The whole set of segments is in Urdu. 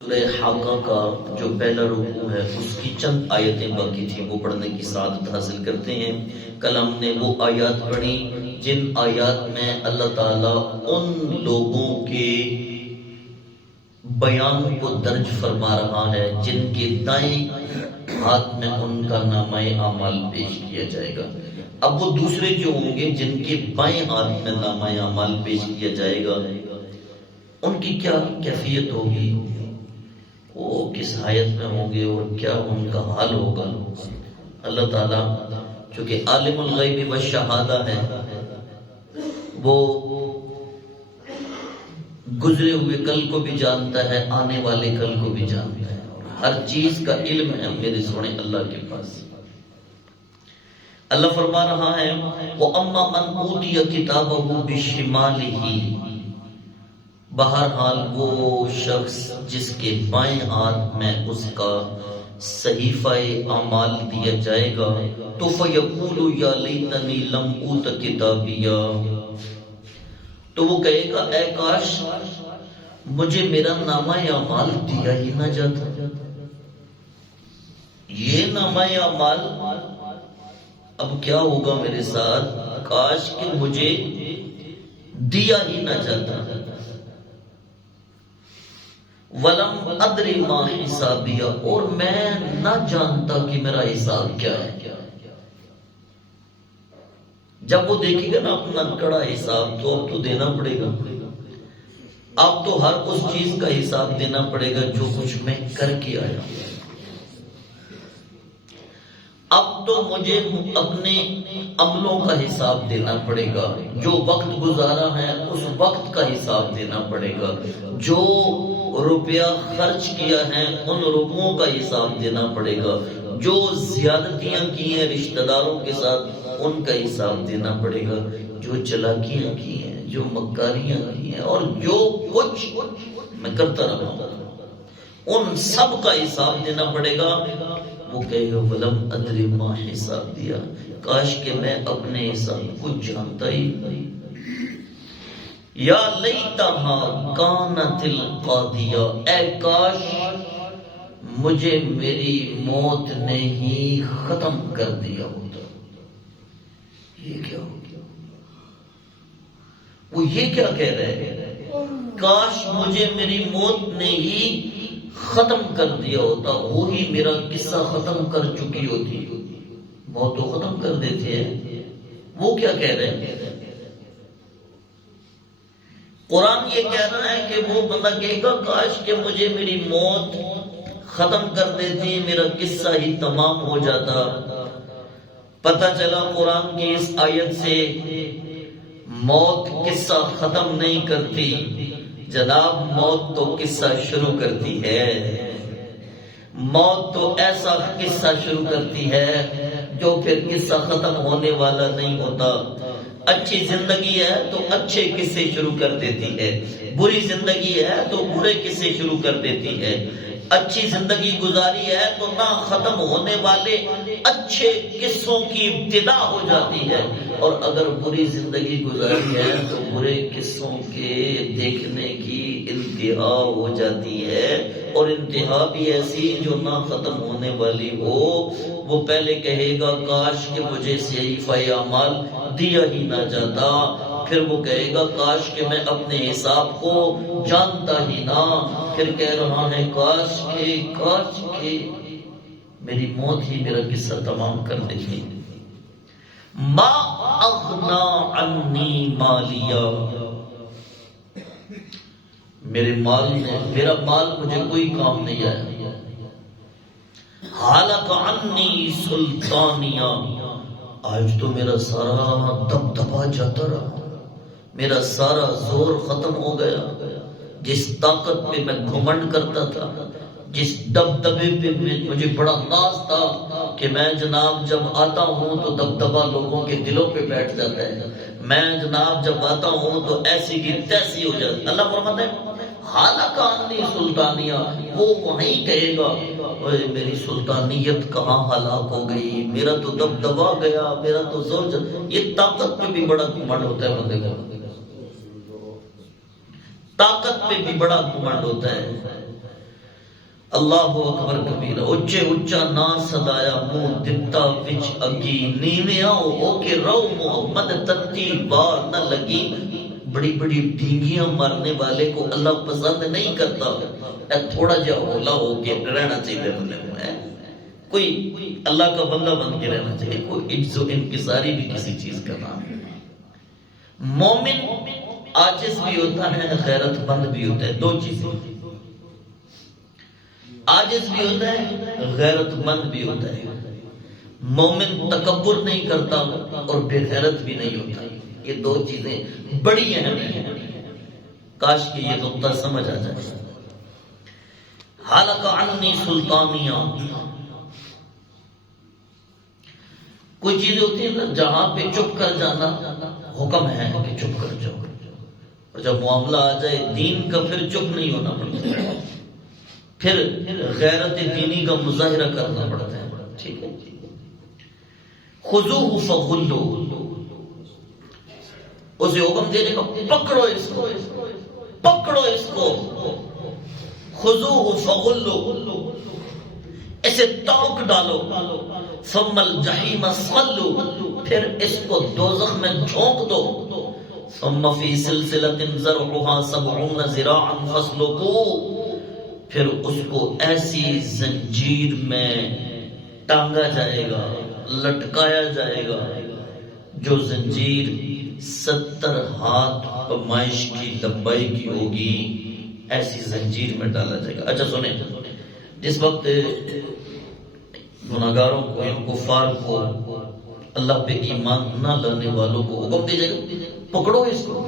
سورہ حاقہ کا جو پہلا رکوع ہے اس کی چند آیتیں باقی تھیں، وہ پڑھنے کی سعادت حاصل کرتے ہیں۔ کل ہم نے وہ آیات پڑھی جن آیات میں اللہ تعالیٰ ان لوگوں کے بیان کو درج فرما رہا ہے جن کے دائیں ہاتھ میں ان کا نامہ اعمال پیش کیا جائے گا۔ اب وہ دوسرے جو ہوں گے جن کے بائیں ہاتھ میں نامہ اعمال پیش کیا جائے گا، ان کی کیا کیفیت ہوگی، وہ کس حالت میں ہوں گے اور کیا ان کا حال ہوگا۔ اللہ تعالیٰ چونکہ عالم الغیب والشہادہ ہے، وہ گزرے ہوئے کل کو بھی جانتا ہے، آنے والے کل کو بھی جانتا ہے، اور ہر چیز کا علم ہے میرے سونے اللہ کے پاس۔ اللہ فرما رہا ہے وَأَمَّا مَنْ أُوتِيَ كِتَابَهُ بِشِمَالِهِ، بہرحال وہ شخص جس کے بائیں ہاتھ میں اس کا صحیفہ اعمال دیا جائے گا تو فَيَقُولُ يَا لَيْتَنِي لَمْ أُوتَ كِتَابِيَهْ، تو وہ کہے گا اے کاش مجھے میرا نامہ اعمال دیا ہی نہ جاتا۔ یہ نامہ اعمال اب کیا ہوگا میرے ساتھ، کاش کہ مجھے دیا ہی نہ جاتا۔ وَلَمْ أَدْرِ مَا حِسَابِيَهْ، اور میں نہ جانتا کہ میرا حساب کیا ہے۔ جب وہ دیکھے گا نا اپنا کڑا حساب، تو اب تو دینا پڑے گا، اب تو ہر اس چیز کا حساب دینا پڑے گا جو کچھ میں کر کے آیا۔ اب تو مجھے اپنے عملوں کا حساب دینا پڑے گا، جو وقت گزارا ہے اس وقت کا حساب دینا پڑے گا، جو روپیہ خرچ کیا ہے ان روپوں کا حساب دینا پڑے گا، جو زیادتیاں کی ہیں رشتہ داروں کے ساتھ ان کا حساب دینا پڑے گا، جو چلاکیاں کی ہیں، جو مکاریاں کی ہیں، اور جو کچھ میں کرتا رہا ہوں ان سب کا حساب دینا پڑے گا۔ وہ کہے گا وَلَمْ أَدْرِ مَا حِسَابِيَهْ، کاش کہ میں اپنے حساب کو جانتا ہی نہیں۔ یا لیتہا کانت القاضیہ، اے کاش مجھے میری موت نے ہی ختم کر دیا ہوتا۔ یہ کیا ہو گیا؟ وہ یہ کیا کہہ رہے ہیں، کاش مجھے میری موت نے ہی ختم کر دیا ہوتا، وہی میرا قصہ ختم کر چکی ہوتی۔ موت تو ختم کر دیتے ہیں، وہ کیا کہہ رہے ہیں؟ قرآن یہ کہہ رہا ہے کہ وہ بندہ کہے گا کاش کہ مجھے میری موت ختم کر دیتی، میرا قصہ ہی تمام ہو جاتا۔ پتہ چلا قرآن کی اس آیت سے موت قصہ ختم نہیں کرتی جناب، موت تو قصہ شروع کرتی ہے۔ موت تو ایسا قصہ شروع کرتی ہے جو پھر قصہ ختم ہونے والا نہیں ہوتا۔ اچھی زندگی ہے تو اچھے قصے شروع کر دیتی ہے، بری زندگی ہے تو برے قصے شروع کر دیتی ہے۔ اچھی زندگی گزاری ہے تو نہ ختم ہونے والے اچھے قصوں کی ابتدا ہو جاتی ہے، اور اگر بری زندگی گزاری ہے تو برے قصوں کے دیکھنے کی انتہا ہو جاتی ہے، اور انتہا بھی ایسی جو نہ ختم ہونے والی ہو۔ وہ پہلے کہے گا کاش کہ مجھے صحیفہ اعمال دیا ہی نہ جاتا، پھر وہ کہے گا کاش کہ میں اپنے حساب کو جانتا ہی نہ، پھر کہہ رہا ہے کاش کہ میری موت ہی میرا قصہ تمام کر دیتی۔ ما اغنا عنی مالیہ، میرا مال مجھے کوئی کام نہیں آیا۔ حالک عنی سلطانیہ، آج تو میرا سارا دبدبا جاتا رہا، میرا سارا زور ختم ہو گیا۔ جس طاقت پہ میں گھمنڈ کرتا تھا، جس دبدبے پہ مجھے بڑا ناز تھا کہ میں جناب جب آتا ہوں تو دبدبا لوگوں کے دلوں پہ بیٹھ جاتا ہے، میں جناب جب آتا ہوں تو ایسی کی تیسی ہو جاتی۔ اللہ فرماتا ہے حالک عنی سلطانیہ، وہ وہیں کہے گا میری سلطانیت کہاں ہلاک ہو گئی، میرا تو دبدبا گیا، میرا تو زور۔ یہ طاقت پہ بھی بڑا گھمنڈ ہوتا ہے بندے کا، طاقت پہ بھی بڑا گھمنڈ ہوتا ہے۔ اللہ اکبر کبیرہ اچے اچا نا صدایا منہ دتا وچ اگی نیویاں ہو کے رو محمد تتی بار نہ لگی. بڑی بڑی ڈھینگیاں مارنے والے کو اللہ پسند نہیں کرتا. تھوڑا جا اولا ہو کے رہنا چاہیے بندے میں. کوئی اللہ کا بندہ بن کے رہنا چاہیے. کوئی عجز و انکساری بھی کسی چیز کا نام ہے. مومن عاجز بھی ہوتا ہے, غیرت مند بھی ہوتا ہے. دو چیزیں, عاجز بھی ہوتا ہے, غیرت مند بھی ہوتا ہے. مومن تکبر نہیں کرتا اور بے غیرت بھی نہیں ہوتا. یہ دو چیزیں بڑی اہم ہیں. کاش کہ یہ نقطہ سمجھ آ جائے. حالک عنی سلطانیہ, کوئی چیزیں ہوتی ہیں نا جہاں پہ چپ کر جانا حکم ہے کہ چپ کر جاؤ, اور جب معاملہ آ جائے دین کا پھر چپ نہیں ہونا پڑتا, پھر غیرت دینی کا مظاہرہ کرنا پڑتا ہے. ٹھیک ہے, خذوہ فغلوہ, اسے حکم دینے کا پکڑو اس کو, پکڑو اس کو. خذوہ فغلوہ, اسے توق ڈالو. ثم الجحیم صلوا, پھر اس کو دوزخ میں جھونک دو. ثم فی سلسلۃ ذرعها 70 ذراعا فاسلکوہ, پھر اس کو ایسی زنجیر میں ٹانگا جائے گا, لٹکایا جائے گا جو زنجیر 70 ہاتھ پیمائش کی لمبائی کی ہوگی. ایسی زنجیر میں ڈالا جائے گا. اچھا سنیں, جس وقت گناہگاروں کو, ان کفار کو, اللہ پہ ایمان نہ لانے والوں کو حکم دیا جائے گا پکڑو اس کو,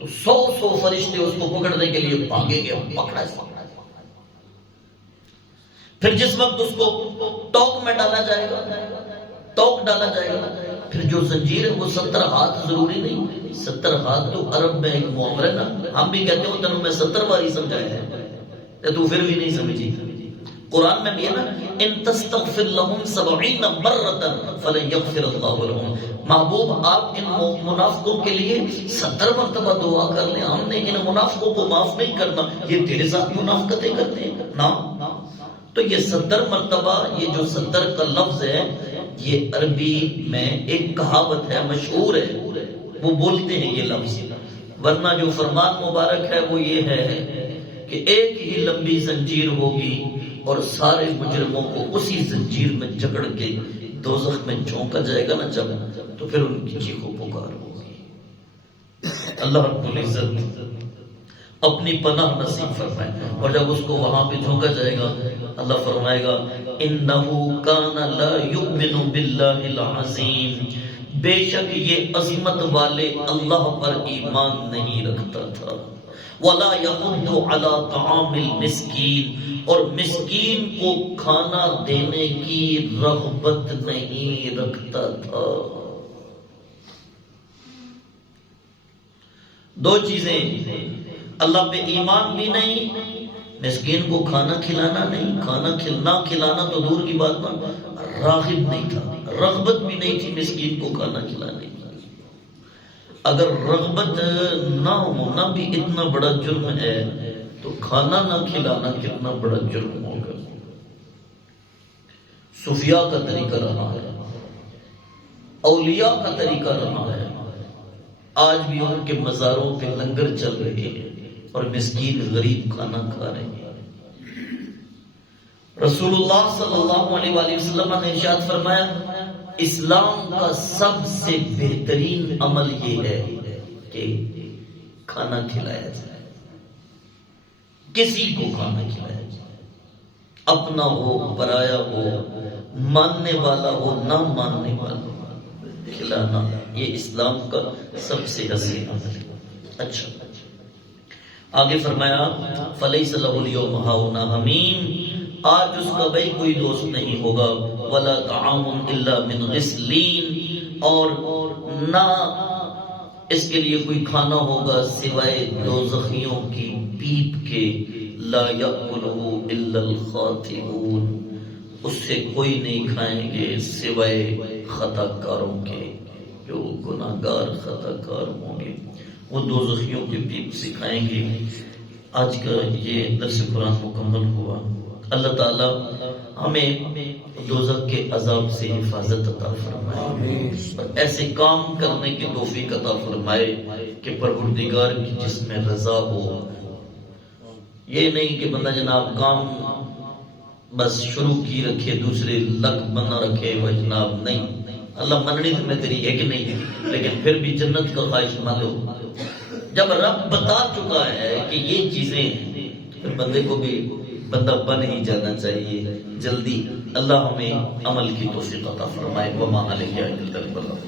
تو 100 فرشتے اس کو پکڑنے کے لیے بھاگیں گے. پکڑا اس کو. پھر جس وقت اس کو توق میں ڈالا جائے گا, توق ڈالا جائے گا, پھر جو زنجیر ہے وہ 70 ہاتھ ضروری نہیں. 70 ہاتھ تو عرب میں ایک معاملہ ہے نا. ہم بھی کہتے ہو تنوں میں 70 بار ہی سمجھایا ہے, تو پھر بھی نہیں سمجھی. قرآن میں بھی ہے نا, ان تستغفر لهم 70 مرۃ فلن یغفر اللہ لهم. محبوب آپ ان منافقوں کے لیے 70 مرتبہ دعا کر لیں, ہم نے ان منافقوں کو معاف نہیں کرنا. یہ تیرے ساتھ منافقتیں کرتے ہیں نا. تو یہ 70 مرتبہ, یہ جو 70 کا لفظ ہے, یہ عربی میں ایک کہاوت ہے, مشہور ہے, وہ بولتے ہیں یہ لفظ. ورنہ جو فرمان مبارک ہے وہ یہ ہے کہ ایک ہی لمبی زنجیر ہوگی اور سارے مجرموں کو اسی زنجیر میں جکڑ کے دوزخ میں جھونکا جائے گا نا جب, تو پھر ان کی چیخ و پکار ہوگی. اللہ رب العزت اپنی پناہ نصیب فرمائے. اور جب اس کو وہاں پہ جھونکا جائے گا, اللہ فرمائے گا انہ کان لا یؤمن باللہ العظیم, بے شک یہ عظمت والے اللہ پر ایمان نہیں رکھتا تھا. ولا یحض علی طعام المسکین, اور مسکین کو کھانا دینے کی رغبت نہیں رکھتا تھا. دو چیزیں, اللہ پہ ایمان بھی نہیں, مسکین کو کھانا کھلانا نہیں. کھانا کھلانا تو دور کی بات نہ, راغب نہیں تھا, رغبت بھی نہیں تھی مسکین کو کھانا کھلانے کی. اگر رغبت نہ ہونا بھی اتنا بڑا جرم ہے تو کھانا نہ کھلانا کتنا بڑا جرم ہوگا. صوفیاء کا طریقہ رہا ہے, اولیاء کا طریقہ رہا ہے. آج بھی ان کے مزاروں پہ لنگر چل رہے ہیں اور مسکین غریب کھانا کھا رہے ہیں. رسول اللہ صلی اللہ علیہ وآلہ وسلم نے ارشاد فرمایا, اسلام کا سب سے بہترین عمل یہ ہے کہ کھانا کھلایا جائے, کسی کو کھانا کھلایا جائے, اپنا ہو پرایا ہو, ماننے والا ہو نہ ماننے والا ہو, کھلانا یہ اسلام کا سب سے حسین عمل ہے. اچھا آگے فرمایا فلیس لہ اليوم ہاہنا حمیم, آج اس کا بھائی کوئی دوست نہیں ہوگا. ولا طعام الا من غسلین, اور نہ اس کے لیے کوئی کھانا ہوگا سوائے دوزخیوں کی پیپ کے. لا یأکلہ الا الخاطئون, اس سے کوئی نہیں کھائیں گے سوائے خطا کاروں کے. جو گناہگار خطا کار ہوں گے وہ دوزخیوں کے پیپ سے کھائیں گے. آج کا یہ درس قرآن مکمل ہوا. اللہ تعالی ہمیں دوزخ کے عذاب سے حفاظت عطا فرمائے اور ایسے کام کرنے کی توفیق عطا فرمائے کہ پروردگار کی جس میں رضا ہو. یہ نہیں کہ بندہ جناب کام بس شروع کی رکھے دوسرے لک بنا رکھے وہ جناب نہیں. اللہ مننی تو میں تیری ہے کہ نہیں, لیکن پھر بھی جنت کا خواہش مند ہو. جب رب بتا چکا ہے کہ یہ چیزیں ہیں پھر بندے کو بھی بندہ بن ہی جانا چاہیے جلدی. اللہ ہمیں عمل کی توفیق عطا فرمائے. وما علیہ الا البلاغ.